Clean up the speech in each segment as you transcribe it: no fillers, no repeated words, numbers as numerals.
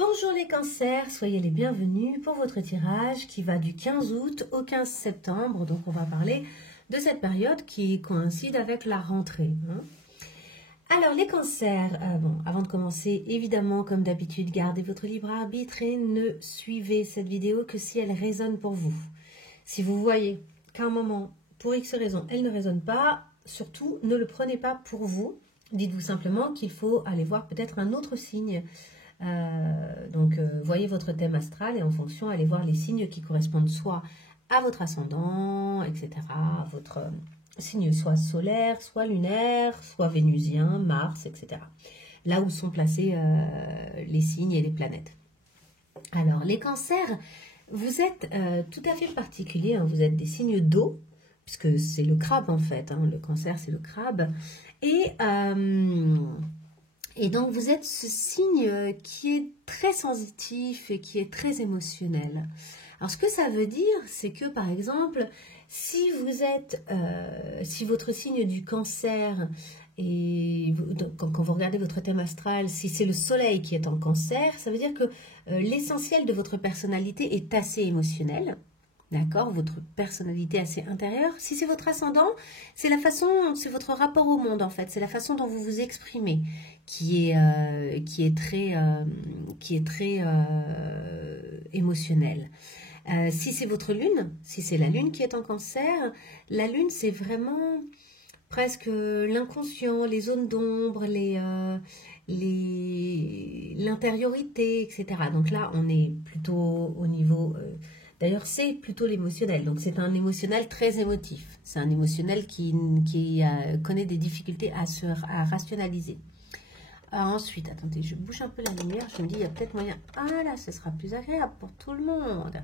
Bonjour les cancers, soyez les bienvenus pour votre tirage qui va du 15 août au 15 septembre. Donc on va parler de cette période qui coïncide avec la rentrée. Alors les cancers, avant de commencer, évidemment comme d'habitude, gardez votre libre arbitre et ne suivez cette vidéo que si elle résonne pour vous. Si vous voyez qu'à un moment, pour X raison, elle ne résonne pas, surtout ne le prenez pas pour vous. Dites-vous simplement qu'il faut aller voir peut-être un autre signe. Voyez votre thème astral et en fonction, allez voir les signes qui correspondent soit à votre ascendant, etc., à votre signe soit solaire, soit lunaire, soit vénusien, Mars, etc. Là où sont placés les signes et les planètes. Alors, les cancers, vous êtes tout à fait particuliers, hein, vous êtes des signes d'eau, puisque c'est le crabe en fait, hein, le cancer c'est le crabe, et donc, vous êtes ce signe qui est très sensitif et qui est très émotionnel. Alors, ce que ça veut dire, c'est que, par exemple, si votre signe du cancer, et quand vous regardez votre thème astral, si c'est le soleil qui est en cancer, ça veut dire que l'essentiel de votre personnalité est assez émotionnel. D'accord, votre personnalité assez intérieure. Si c'est votre ascendant, c'est votre rapport au monde en fait, c'est la façon dont vous vous exprimez qui est très émotionnel. Si c'est votre lune, si c'est la lune qui est en cancer, la lune c'est vraiment presque l'inconscient, les zones d'ombre, l'intériorité, etc. Donc là, on est plutôt au niveau... D'ailleurs, c'est plutôt l'émotionnel. Donc, c'est un émotionnel très émotif. C'est un émotionnel qui connaît des difficultés à rationaliser. Ensuite, attendez, je bouge un peu la lumière. Je me dis, il y a peut-être moyen... Ah là, ce sera plus agréable pour tout le monde.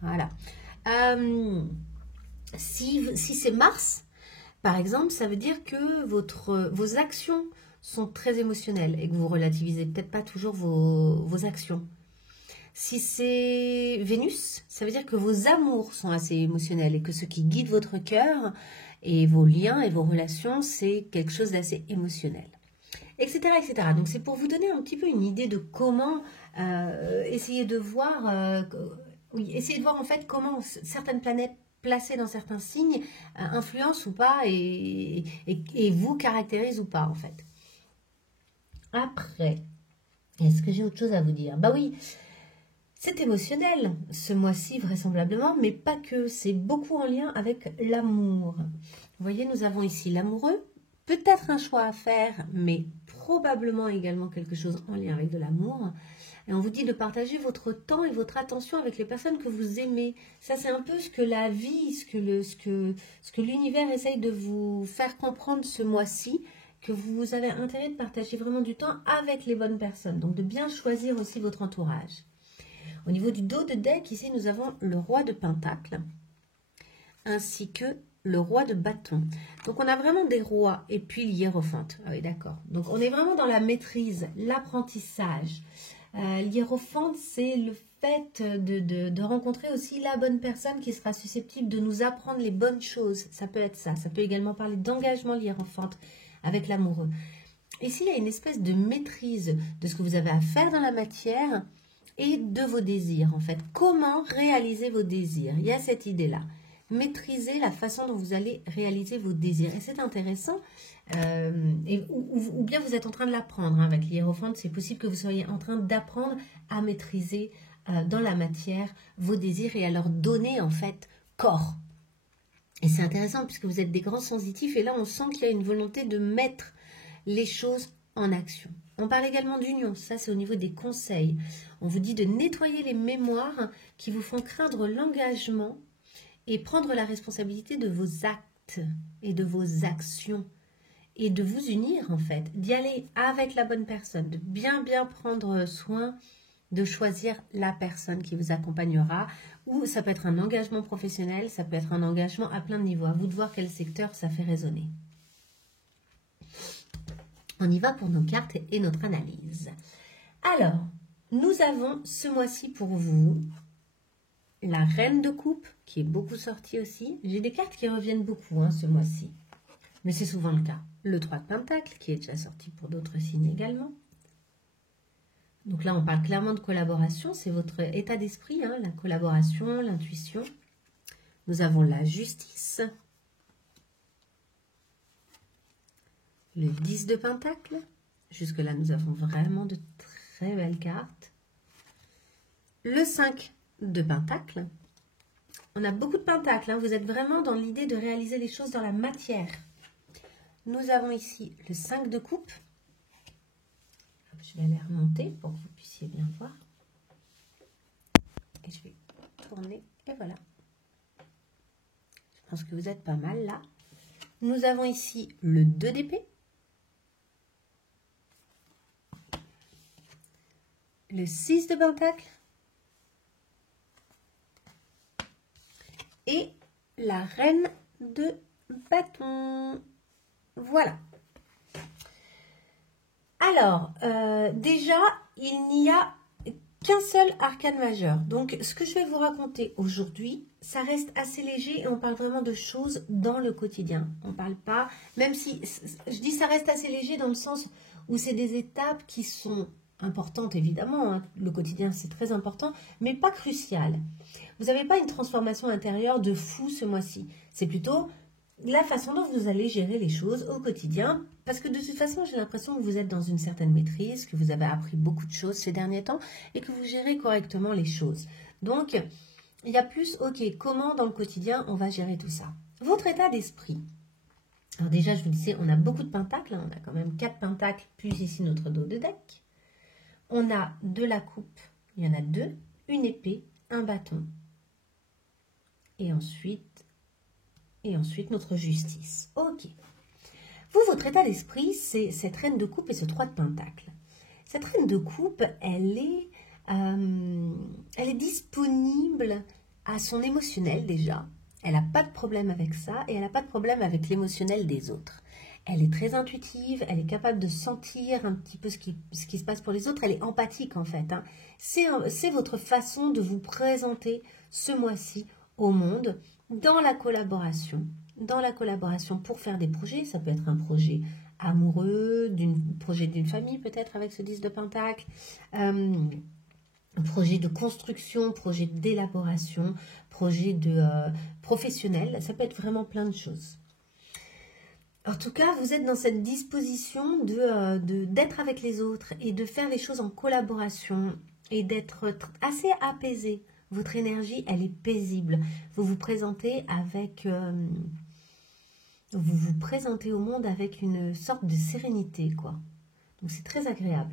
Voilà. Si c'est Mars, par exemple, ça veut dire que vos actions sont très émotionnelles et que vous relativisez peut-être pas toujours vos actions. Si c'est Vénus, ça veut dire que vos amours sont assez émotionnels et que ce qui guide votre cœur et vos liens et vos relations, c'est quelque chose d'assez émotionnel, etc., etc. Donc, c'est pour vous donner un petit peu une idée de comment essayer de voir en fait comment certaines planètes placées dans certains signes influencent ou pas et vous caractérisent ou pas, en fait. Après, est-ce que j'ai autre chose à vous dire? Bah oui. C'est émotionnel ce mois-ci vraisemblablement, mais pas que, c'est beaucoup en lien avec l'amour. Vous voyez, nous avons ici l'amoureux, peut-être un choix à faire, mais probablement également quelque chose en lien avec de l'amour. Et on vous dit de partager votre temps et votre attention avec les personnes que vous aimez. Ça, c'est un peu ce que la vie, ce que l'univers essaye de vous faire comprendre ce mois-ci, que vous avez intérêt de partager vraiment du temps avec les bonnes personnes. Donc, de bien choisir aussi votre entourage. Au niveau du dos de deck, ici, nous avons le roi de Pentacle, ainsi que le roi de bâton. Donc, on a vraiment des rois et puis l'hiérophante. Ah oui, d'accord. Donc, on est vraiment dans la maîtrise, l'apprentissage. L'hiérophante, c'est le fait de rencontrer aussi la bonne personne qui sera susceptible de nous apprendre les bonnes choses. Ça peut être ça. Ça peut également parler d'engagement, l'hiérophante, avec l'amoureux. Ici, il y a une espèce de maîtrise de ce que vous avez à faire dans la matière et de vos désirs, en fait. Comment réaliser vos désirs? Il y a cette idée-là. Maîtriser la façon dont vous allez réaliser vos désirs. Et c'est intéressant. Ou bien vous êtes en train de l'apprendre. Hein, avec l'hiérophante, c'est possible que vous soyez en train d'apprendre à maîtriser dans la matière vos désirs et à leur donner, en fait, corps. Et c'est intéressant puisque vous êtes des grands sensitifs. Et là, on sent qu'il y a une volonté de mettre les choses en action. On parle également d'union, ça c'est au niveau des conseils. On vous dit de nettoyer les mémoires qui vous font craindre l'engagement et prendre la responsabilité de vos actes et de vos actions. Et de vous unir en fait, d'y aller avec la bonne personne, de bien prendre soin de choisir la personne qui vous accompagnera. Ou ça peut être un engagement professionnel, ça peut être un engagement à plein de niveaux. À vous de voir quel secteur ça fait résonner. On y va pour nos cartes et notre analyse. Alors, nous avons ce mois-ci pour vous la reine de coupe, qui est beaucoup sortie aussi. J'ai des cartes qui reviennent beaucoup ce mois-ci, mais c'est souvent le cas. Le 3 de Pentacle, qui est déjà sorti pour d'autres signes également. Donc là, on parle clairement de collaboration. C'est votre état d'esprit, hein, la collaboration, l'intuition. Nous avons la justice. Le 10 de Pentacle. Jusque-là, nous avons vraiment de très belles cartes. Le 5 de Pentacle. On a beaucoup de pentacles, hein. Vous êtes vraiment dans l'idée de réaliser les choses dans la matière. Nous avons ici le 5 de coupe. Je vais les remonter pour que vous puissiez bien voir. Et je vais tourner, et voilà. Je pense que vous êtes pas mal là. Nous avons ici le 2 d'épée. Le 6 de pentacle. Et la reine de bâton. Voilà. Alors, déjà, il n'y a qu'un seul arcane majeur. Donc, ce que je vais vous raconter aujourd'hui, ça reste assez léger et on parle vraiment de choses dans le quotidien. On ne parle pas, même si, je dis ça reste assez léger dans le sens où c'est des étapes qui sont importantes, évidemment. Hein. Le quotidien, c'est très important, mais pas crucial. Vous n'avez pas une transformation intérieure de fou ce mois-ci. C'est plutôt la façon dont vous allez gérer les choses au quotidien. Parce que de toute façon, j'ai l'impression que vous êtes dans une certaine maîtrise, que vous avez appris beaucoup de choses ces derniers temps et que vous gérez correctement les choses. Donc, il y a plus, ok, comment dans le quotidien on va gérer tout ça. Votre état d'esprit. Alors déjà, je vous disais, on a beaucoup de pentacles. Hein, on a quand même 4 pentacles, plus ici notre dos de deck. On a de la coupe, il y en a 2, une épée, un bâton. Et ensuite notre justice. Ok. Vous, votre état d'esprit, c'est cette reine de coupe et ce 3 de pentacle. Cette reine de coupe, elle est disponible à son émotionnel déjà. Elle n'a pas de problème avec ça et elle n'a pas de problème avec l'émotionnel des autres. Elle est très intuitive, elle est capable de sentir un petit peu ce qui se passe pour les autres. Elle est empathique en fait. Hein. C'est votre façon de vous présenter ce mois-ci au monde dans la collaboration. Dans la collaboration pour faire des projets. Ça peut être un projet amoureux, projet d'une famille peut-être avec ce 10 de pentacle. Un projet de construction, projet d'élaboration, projet professionnel. Ça peut être vraiment plein de choses. En tout cas, vous êtes dans cette disposition d'être avec les autres et de faire les choses en collaboration et d'être assez apaisé. Votre énergie, elle est paisible. Vous vous présentez au monde avec une sorte de sérénité, quoi. Donc c'est très agréable.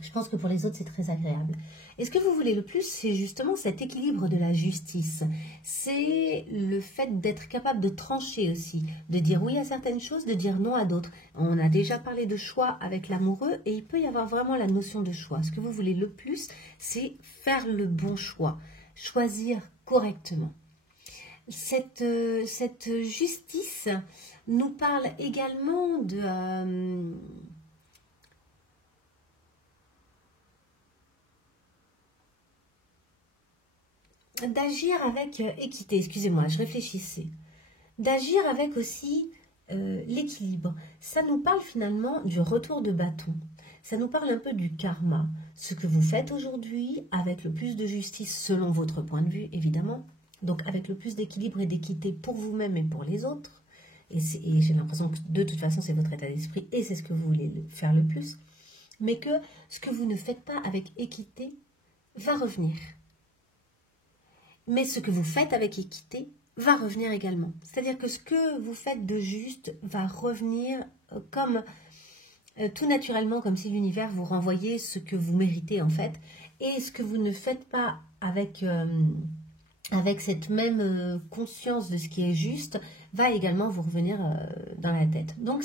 Je pense que pour les autres, c'est très agréable. Et ce que vous voulez le plus, c'est justement cet équilibre de la justice. C'est le fait d'être capable de trancher aussi, de dire oui à certaines choses, de dire non à d'autres. On a déjà parlé de choix avec l'amoureux et il peut y avoir vraiment la notion de choix. Ce que vous voulez le plus, c'est faire le bon choix, choisir correctement. Cette justice nous parle également d'agir avec équité, excusez-moi, je réfléchissais. D'agir avec aussi l'équilibre. Ça nous parle finalement du retour de bâton. Ça nous parle un peu du karma. Ce que vous faites aujourd'hui avec le plus de justice selon votre point de vue, évidemment. Donc avec le plus d'équilibre et d'équité pour vous-même et pour les autres. Et j'ai l'impression que de toute façon, c'est votre état d'esprit et c'est ce que vous voulez faire le plus. Mais que ce que vous ne faites pas avec équité va revenir. Mais ce que vous faites avec équité va revenir également. C'est-à-dire que ce que vous faites de juste va revenir comme tout naturellement, comme si l'univers vous renvoyait ce que vous méritez en fait. Et ce que vous ne faites pas avec cette même conscience de ce qui est juste va également vous revenir dans la tête. Donc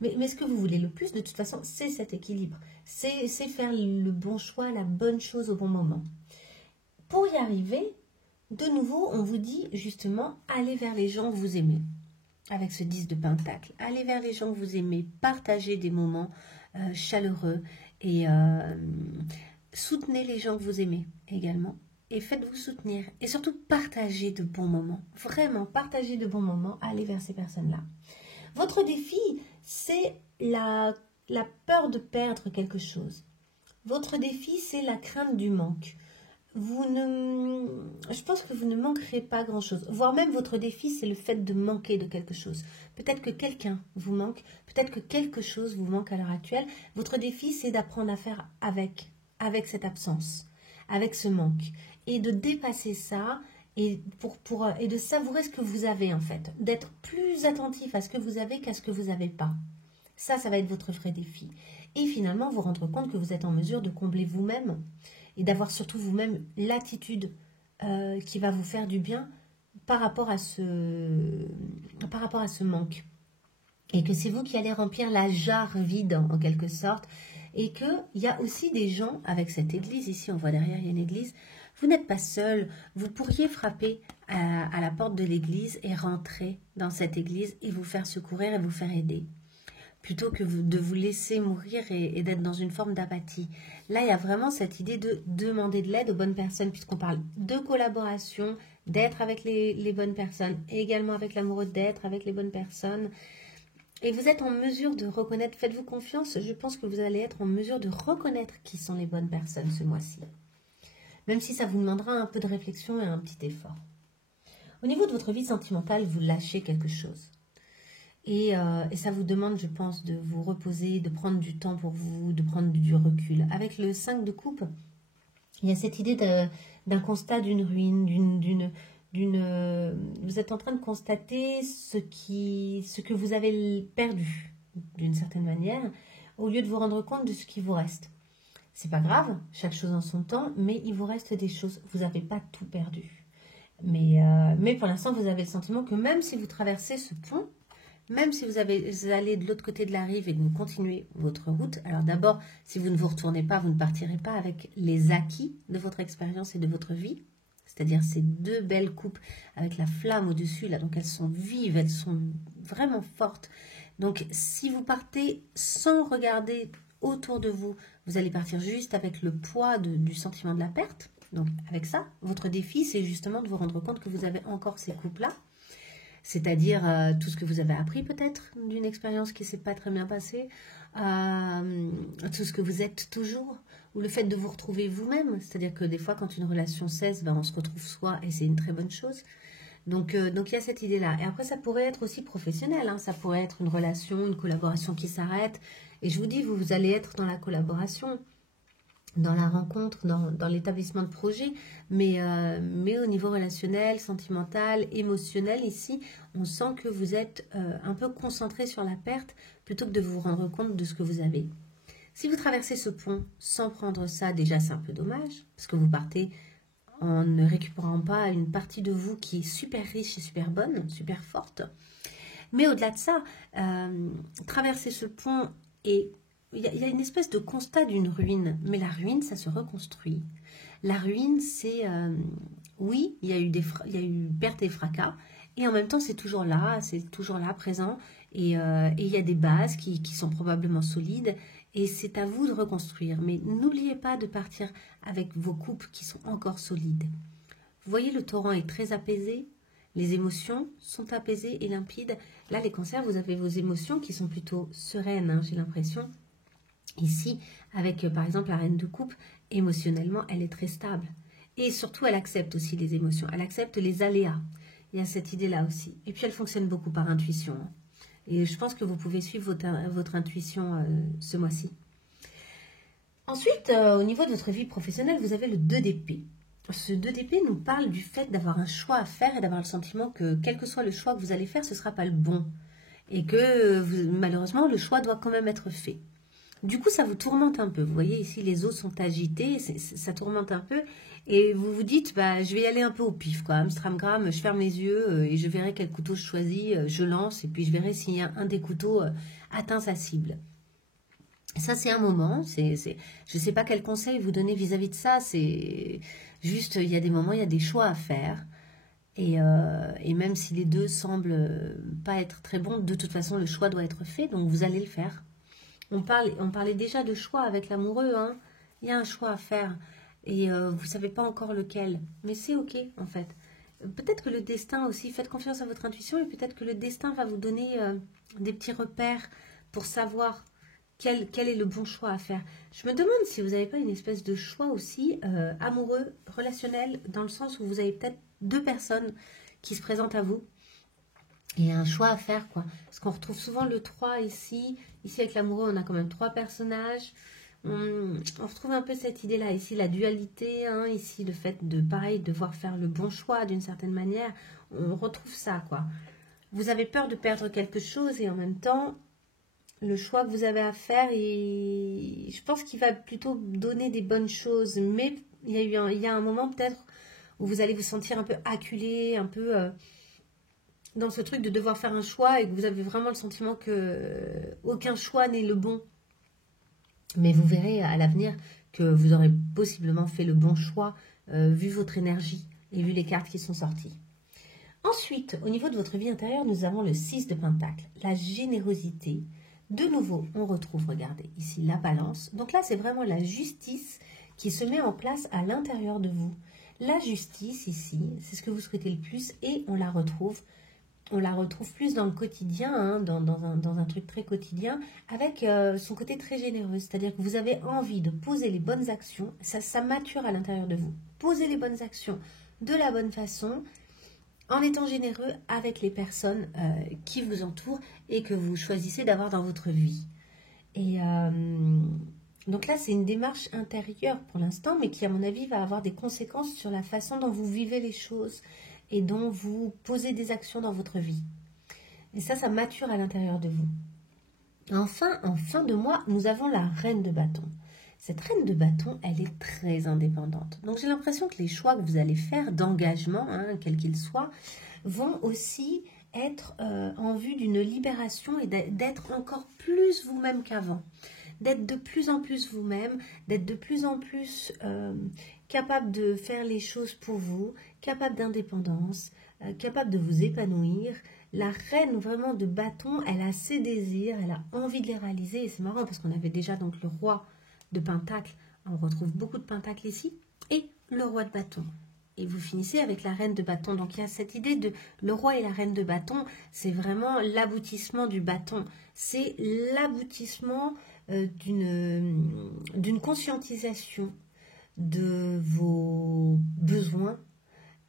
mais ce que vous voulez le plus de toute façon, c'est cet équilibre. C'est faire le bon choix, la bonne chose au bon moment. Pour y arriver, de nouveau, on vous dit justement, allez vers les gens que vous aimez. Avec ce 10 de pentacle. Allez vers les gens que vous aimez. Partagez des moments chaleureux. Et soutenez les gens que vous aimez également. Et faites-vous soutenir. Et surtout, partagez de bons moments. Vraiment, partagez de bons moments. Allez vers ces personnes-là. Votre défi, c'est la peur de perdre quelque chose. Votre défi, c'est la crainte du manque. Je pense que vous ne manquerez pas grand-chose. Voire même votre défi, c'est le fait de manquer de quelque chose. Peut-être que quelqu'un vous manque, peut-être que quelque chose vous manque à l'heure actuelle. Votre défi, c'est d'apprendre à faire avec cette absence, avec ce manque. Et de dépasser ça et de savourer ce que vous avez en fait. D'être plus attentif à ce que vous avez qu'à ce que vous n'avez pas. Ça va être votre vrai défi. Et finalement, vous rendre compte que vous êtes en mesure de combler vous-même et d'avoir surtout vous-même l'attitude qui va vous faire du bien par rapport à ce manque. Et que c'est vous qui allez remplir la jarre vide en quelque sorte. Et qu'il y a aussi des gens avec cette église, ici on voit derrière il y a une église, vous n'êtes pas seul, vous pourriez frapper à la porte de l'église et rentrer dans cette église et vous faire secourir et vous faire aider. Plutôt que de vous laisser mourir et d'être dans une forme d'apathie. Là, il y a vraiment cette idée de demander de l'aide aux bonnes personnes, puisqu'on parle de collaboration, d'être avec les bonnes personnes, et également avec l'amoureux d'être avec les bonnes personnes. Et vous êtes en mesure de reconnaître, faites-vous confiance, je pense que vous allez être en mesure de reconnaître qui sont les bonnes personnes ce mois-ci. Même si ça vous demandera un peu de réflexion et un petit effort. Au niveau de votre vie sentimentale, vous lâchez quelque chose. Et ça vous demande, je pense, de vous reposer, de prendre du temps pour vous, de prendre du recul. Avec le 5 de coupe, il y a cette idée d'un constat d'une ruine, vous êtes en train de constater ce que vous avez perdu, d'une certaine manière, au lieu de vous rendre compte de ce qui vous reste. C'est pas grave, chaque chose en son temps, mais il vous reste des choses. Vous n'avez pas tout perdu. Mais pour l'instant, vous avez le sentiment que même si vous traversez ce pont, même si vous allez de l'autre côté de la rive et que vous continuez votre route, alors d'abord, si vous ne vous retournez pas, vous ne partirez pas avec les acquis de votre expérience et de votre vie. C'est-à-dire ces deux belles coupes avec la flamme au-dessus, là, donc elles sont vives, elles sont vraiment fortes. Donc si vous partez sans regarder autour de vous, vous allez partir juste avec le poids du sentiment de la perte. Donc avec ça, votre défi, c'est justement de vous rendre compte que vous avez encore ces coupes-là. C'est-à-dire tout ce que vous avez appris peut-être d'une expérience qui ne s'est pas très bien passée, tout ce que vous êtes toujours, ou le fait de vous retrouver vous-même. C'est-à-dire que des fois, quand une relation cesse, on se retrouve soi et c'est une très bonne chose. Donc il y a cette idée-là. Et après, ça pourrait être aussi professionnel. Ça pourrait être une relation, une collaboration qui s'arrête. Et je vous dis, vous allez être dans la collaboration, dans la rencontre, dans l'établissement de projet, mais au niveau relationnel, sentimental, émotionnel, ici, on sent que vous êtes un peu concentré sur la perte plutôt que de vous rendre compte de ce que vous avez. Si vous traversez ce pont sans prendre ça, déjà c'est un peu dommage, parce que vous partez en ne récupérant pas une partie de vous qui est super riche et super bonne, super forte. Mais au-delà de ça, traverser ce pont et il y a une espèce de constat d'une ruine, mais la ruine, ça se reconstruit. La ruine, c'est, oui, il y a eu perte et fracas, et en même temps, c'est toujours là, présent, et il y a des bases qui sont probablement solides, et c'est à vous de reconstruire. Mais n'oubliez pas de partir avec vos coupes qui sont encore solides. Vous voyez, le torrent est très apaisé, les émotions sont apaisées et limpides. Là, les cancers, vous avez vos émotions qui sont plutôt sereines, j'ai l'impression. Ici, avec par exemple la reine de coupe, émotionnellement, elle est très stable. Et surtout, elle accepte aussi les émotions. Elle accepte les aléas. Il y a cette idée-là aussi. Et puis, elle fonctionne beaucoup par intuition. Et je pense que vous pouvez suivre votre intuition ce mois-ci. Ensuite, au niveau de votre vie professionnelle, vous avez le 2 d'épée. Ce 2 d'épée nous parle du fait d'avoir un choix à faire et d'avoir le sentiment que quel que soit le choix que vous allez faire, ce ne sera pas le bon. Et que malheureusement, le choix doit quand même être fait. Du coup, ça vous tourmente un peu. Vous voyez, ici, les os sont agités, ça tourmente un peu. Et vous vous dites, je vais y aller un peu au pif, quoi. Amstramgram, je ferme les yeux et je verrai quel couteau je choisis, je lance, et puis je verrai si un des couteaux atteint sa cible. Ça, c'est un moment. Je ne sais pas quel conseil vous donner vis-à-vis de ça. C'est juste, il y a des moments, il y a des choix à faire. Et même si les deux semblent pas être très bons, de toute façon, le choix doit être fait, donc vous allez le faire. On parlait déjà de choix avec l'amoureux, Il y a un choix à faire et vous ne savez pas encore lequel. Mais c'est ok, en fait. Peut-être que le destin aussi, faites confiance à votre intuition et peut-être que le destin va vous donner des petits repères pour savoir quel est le bon choix à faire. Je me demande si vous n'avez pas une espèce de choix aussi amoureux, relationnel, dans le sens où vous avez peut-être 2 personnes qui se présentent à vous. Et un choix à faire, quoi. Parce qu'on retrouve souvent le 3 ici. Ici, avec l'amoureux, on a quand même 3 personnages. On retrouve un peu cette idée-là. Ici, la dualité. Hein, ici, le fait de, pareil, devoir faire le bon choix d'une certaine manière. On retrouve ça, quoi. Vous avez peur de perdre quelque chose et en même temps, le choix que vous avez à faire, et je pense qu'il va plutôt donner des bonnes choses. Mais il y a un moment peut-être où vous allez vous sentir un peu acculé, un peu dans ce truc de devoir faire un choix et que vous avez vraiment le sentiment que aucun choix n'est le bon. Mais vous verrez à l'avenir que vous aurez possiblement fait le bon choix vu votre énergie et vu les cartes qui sont sorties. Ensuite, au niveau de votre vie intérieure, nous avons le 6 de Pentacle, la générosité. De nouveau, on retrouve, regardez, ici la balance. Donc là, c'est vraiment la justice qui se met en place à l'intérieur de vous. La justice, ici, c'est ce que vous souhaitez le plus et on la retrouve plus dans le quotidien, hein, dans un truc très quotidien, avec son côté très généreux. C'est-à-dire que vous avez envie de poser les bonnes actions, ça mature à l'intérieur de vous. Posez les bonnes actions de la bonne façon, en étant généreux avec les personnes qui vous entourent et que vous choisissez d'avoir dans votre vie. Et donc là, c'est une démarche intérieure pour l'instant, mais qui, à mon avis, va avoir des conséquences sur la façon dont vous vivez les choses et dont vous posez des actions dans votre vie. Et ça mature à l'intérieur de vous. Enfin, en fin de mois, nous avons la reine de bâton. Cette reine de bâton, elle est très indépendante. Donc j'ai l'impression que les choix que vous allez faire d'engagement, hein, quel qu'il soit, vont aussi être en vue d'une libération et d'être encore plus vous-même qu'avant. D'être de plus en plus vous-même, d'être de plus en plus capable de faire les choses pour vous, capable d'indépendance, capable de vous épanouir. La reine vraiment de bâton, elle a ses désirs, elle a envie de les réaliser. Et c'est marrant parce qu'on avait déjà donc le roi de Pentacle, on retrouve beaucoup de Pentacles ici, et le roi de bâton. Et vous finissez avec la reine de bâton. Donc il y a cette idée de le roi et la reine de bâton, c'est vraiment l'aboutissement du bâton. C'est l'aboutissement d'une conscientisation de vos besoins,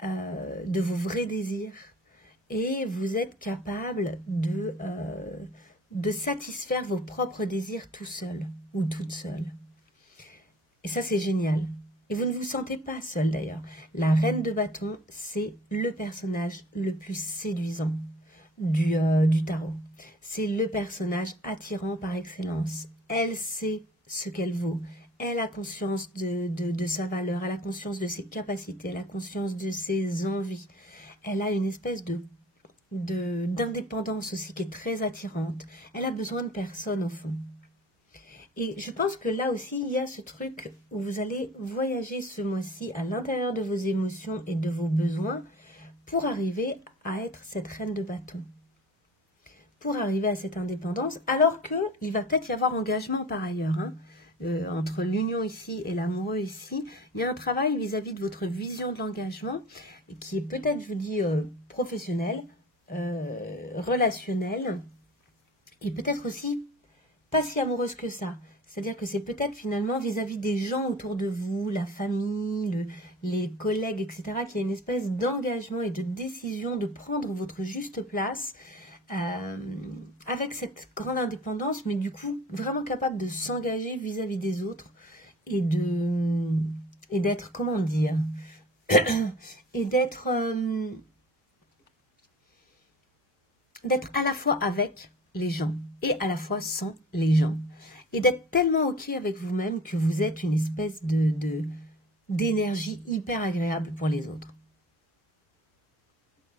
de vos vrais désirs. Et vous êtes capable de satisfaire vos propres désirs tout seul ou toute seule. Et ça, c'est génial. Et vous ne vous sentez pas seul d'ailleurs. La reine de bâton, c'est le personnage le plus séduisant du tarot. C'est le personnage attirant par excellence. Elle sait ce qu'elle vaut. Elle a conscience de sa valeur, elle a conscience de ses capacités, elle a conscience de ses envies. Elle a une espèce d'indépendance aussi qui est très attirante. Elle a besoin de personne au fond. Et je pense que là aussi, il y a ce truc où vous allez voyager ce mois-ci à l'intérieur de vos émotions et de vos besoins pour arriver à être cette reine de bâton. Pour arriver à cette indépendance, alors qu'il va peut-être y avoir engagement par ailleurs, hein. Entre l'union ici et l'amoureux ici, il y a un travail vis-à-vis de votre vision de l'engagement qui est peut-être, je vous dis, professionnel, relationnel et peut-être aussi pas si amoureuse que ça. C'est-à-dire que c'est peut-être finalement vis-à-vis des gens autour de vous, la famille, les collègues, etc., qu'il y a une espèce d'engagement et de décision de prendre votre juste place avec cette grande indépendance, mais du coup vraiment capable de s'engager vis-à-vis des autres et d'être, comment dire, et d'être à la fois avec les gens et à la fois sans les gens. Et d'être tellement ok avec vous-même que vous êtes une espèce d'énergie hyper agréable pour les autres.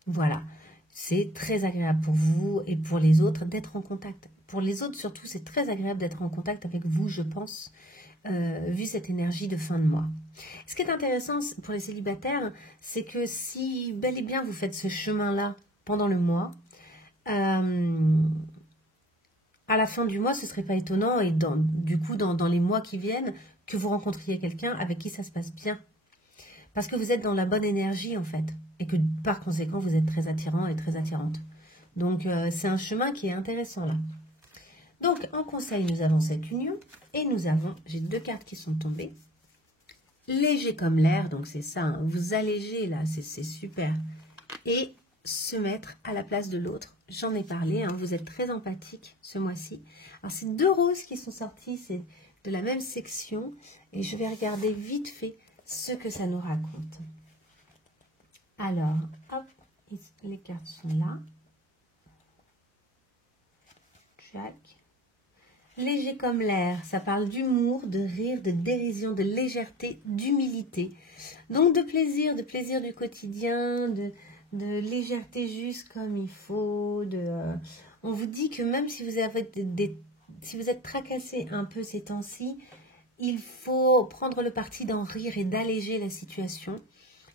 Voilà. C'est très agréable pour vous et pour les autres d'être en contact. Pour les autres surtout, c'est très agréable d'être en contact avec vous, je pense, vu cette énergie de fin de mois. Ce qui est intéressant pour les célibataires, c'est que si bel et bien vous faites ce chemin-là pendant le mois, à la fin du mois, ce ne serait pas étonnant, et du coup, dans les mois qui viennent, que vous rencontriez quelqu'un avec qui ça se passe bien. Parce que vous êtes dans la bonne énergie, en fait. Et que, par conséquent, vous êtes très attirant et très attirante. Donc, c'est un chemin qui est intéressant, là. Donc, en conseil, nous avons cette union et nous avons, j'ai 2 cartes qui sont tombées. Léger comme l'air, donc c'est ça, hein, vous allégez là, c'est super. Et se mettre à la place de l'autre. J'en ai parlé, hein, vous êtes très empathique ce mois-ci. Alors, c'est 2 roses qui sont sorties, c'est de la même section. Et je vais regarder vite fait ce que ça nous raconte. Alors, hop, les cartes sont là. Jack. Léger comme l'air, ça parle d'humour, de rire, de dérision, de légèreté, d'humilité. Donc de plaisir du quotidien, de légèreté juste comme il faut. On vous dit que même si vous avez si vous êtes tracassé un peu ces temps-ci, il faut prendre le parti d'en rire et d'alléger la situation.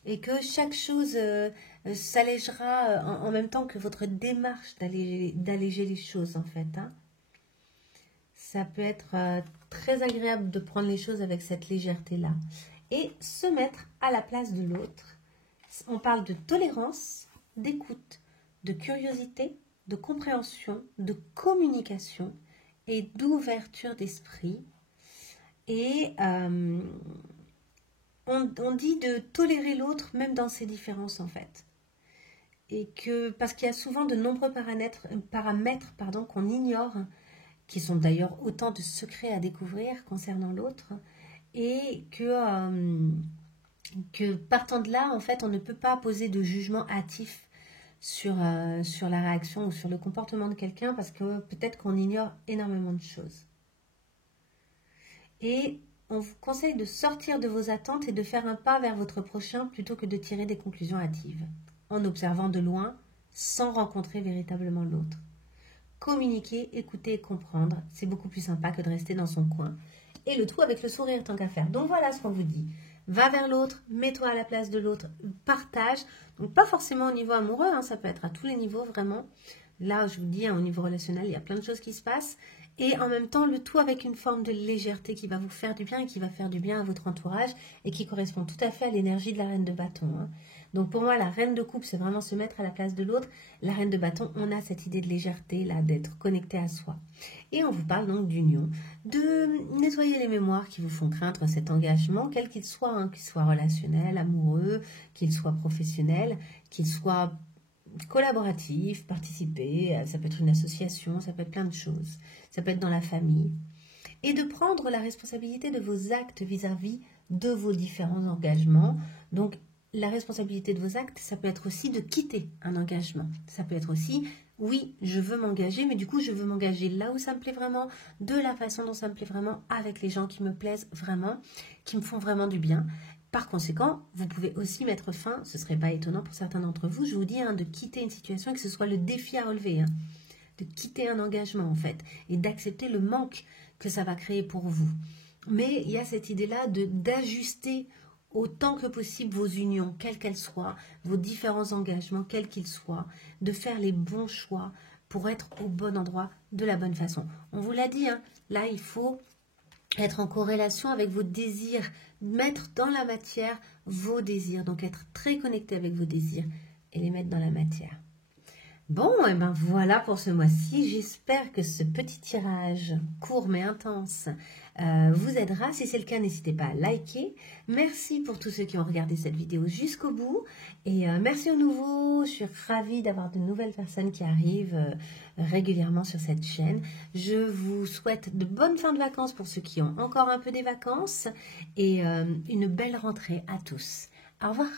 Et que chaque chose s'allégera en même temps que votre démarche d'alléger les choses en fait. Hein. Ça peut être très agréable de prendre les choses avec cette légèreté-là. Et se mettre à la place de l'autre. On parle de tolérance, d'écoute, de curiosité, de compréhension, de communication et d'ouverture d'esprit. Et on dit de tolérer l'autre même dans ses différences en fait. Et que, parce qu'il y a souvent de nombreux paramètres qu'on ignore, qui sont d'ailleurs autant de secrets à découvrir concernant l'autre, et que partant de là, en fait, on ne peut pas poser de jugement hâtif sur la réaction ou sur le comportement de quelqu'un, parce que peut-être qu'on ignore énormément de choses. Et on vous conseille de sortir de vos attentes et de faire un pas vers votre prochain plutôt que de tirer des conclusions hâtives, en observant de loin, sans rencontrer véritablement l'autre. Communiquer, écouter et comprendre, c'est beaucoup plus sympa que de rester dans son coin. Et le tout avec le sourire tant qu'à faire. Donc voilà ce qu'on vous dit. Va vers l'autre, mets-toi à la place de l'autre, partage. Donc pas forcément au niveau amoureux, hein, ça peut être à tous les niveaux vraiment. Là, je vous dis, hein, au niveau relationnel, il y a plein de choses qui se passent. Et en même temps, le tout avec une forme de légèreté qui va vous faire du bien et qui va faire du bien à votre entourage et qui correspond tout à fait à l'énergie de la reine de bâton. Hein. Donc pour moi, la reine de coupe, c'est vraiment se mettre à la place de l'autre. La reine de bâton, on a cette idée de légèreté, là, d'être connecté à soi. Et on vous parle donc d'union, de nettoyer les mémoires qui vous font craindre cet engagement, quel qu'il soit, hein, qu'il soit relationnel, amoureux, qu'il soit professionnel, qu'il soit collaboratif, participer, ça peut être une association, ça peut être plein de choses, ça peut être dans la famille. Et de prendre la responsabilité de vos actes vis-à-vis de vos différents engagements. Donc, la responsabilité de vos actes, ça peut être aussi de quitter un engagement. Ça peut être aussi, oui, je veux m'engager, mais du coup, je veux m'engager là où ça me plaît vraiment, de la façon dont ça me plaît vraiment, avec les gens qui me plaisent vraiment, qui me font vraiment du bien. Par conséquent, vous pouvez aussi mettre fin, ce ne serait pas étonnant pour certains d'entre vous, je vous dis, hein, de quitter une situation, que ce soit le défi à relever, hein, de quitter un engagement en fait, et d'accepter le manque que ça va créer pour vous. Mais il y a cette idée-là d'ajuster autant que possible vos unions, quelles qu'elles soient, vos différents engagements, quels qu'ils soient, de faire les bons choix pour être au bon endroit de la bonne façon. On vous l'a dit, hein, là il faut être en corrélation avec vos désirs, mettre dans la matière vos désirs, donc être très connecté avec vos désirs et les mettre dans la matière. Bon, et ben voilà pour ce mois-ci. J'espère que ce petit tirage court mais intense vous aidera. Si c'est le cas, n'hésitez pas à liker. Merci pour tous ceux qui ont regardé cette vidéo jusqu'au bout. Et merci aux nouveaux. Je suis ravie d'avoir de nouvelles personnes qui arrivent régulièrement sur cette chaîne. Je vous souhaite de bonnes fins de vacances pour ceux qui ont encore un peu des vacances. Et une belle rentrée à tous. Au revoir.